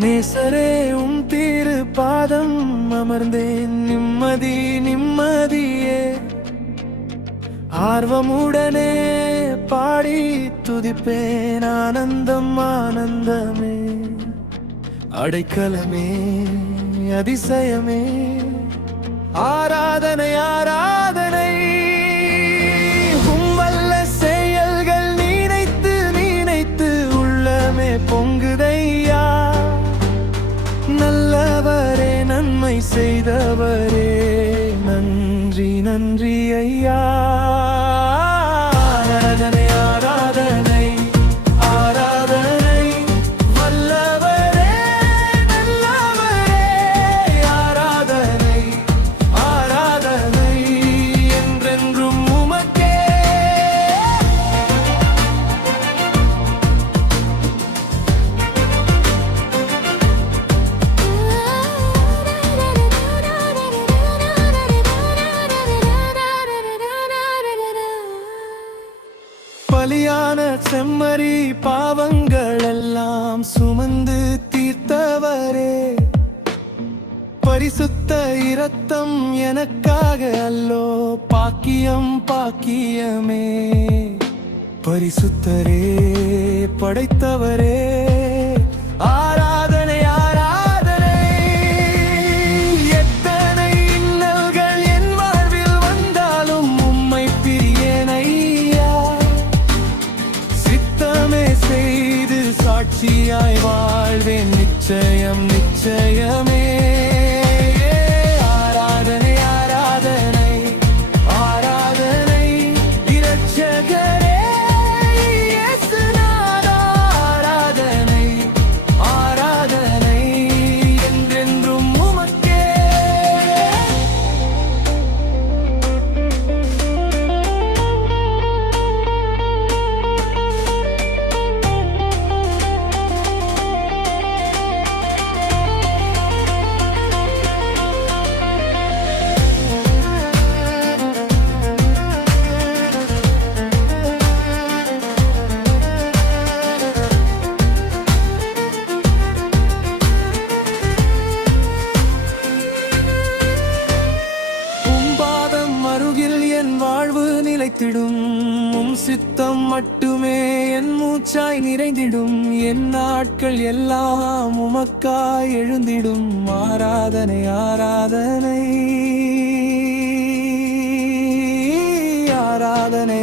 நேசரே திரு பாதம் அமர்ந்தேன் நிம்மதி நிம்மதியே ஆர்வமுடனே பாடி துதிப்பேன் ஆனந்தம் ஆனந்தமே அடைக்கலமே அதிசயமே ஆராதனை ஆராதனை உம்வல்ல செயல்கள் நினைத்து நினைத்து உள்ளமே பொங்குதையா நல்லவரே நன்மை செய்தவரே நன்றி நன்றி ஐயா ஆராதனை ஆராதனை ஆராதனை வல்லவரே நல்லவரே ஆராதனை ஆராதனை என்றென்றும் உமக்கே பலியான செம்மறி பாவங்கள் எல்லாம் சுமந்து தீர்த்தவரே பரிசுத்த இரத்தம் எனக்காக அல்லோ பாக்கியம் பாக்கியமே பரிசுத்தரே படைத்தவரே ஆராதனை ஆராதனை எத்தனை இன்னல்கள் என் வாழ்வில் வந்தாலும் உம்மை பிரியேன் ஐயா சித்தமே செய்து சாட்சியாய் வாழ்வேன் நிச்சயம் நிச்சயமே ஆராதனை ஆராதனை ஆராதனை இரட்சகரே இயேசுநாதா ஆராதனை ஆராதனை என்றென்றும் உமக்கே பாதம் அருகில் என் வாழ்வு நிலைத்திடும் உம் சித்தம் மட்டுமே என் மூச்சாய் நிறைந்திடும் என் நாட்கள் எல்லாம் உமக்காய் எழுந்திடும் ஆராதனை ஆராதனை ஆராதனை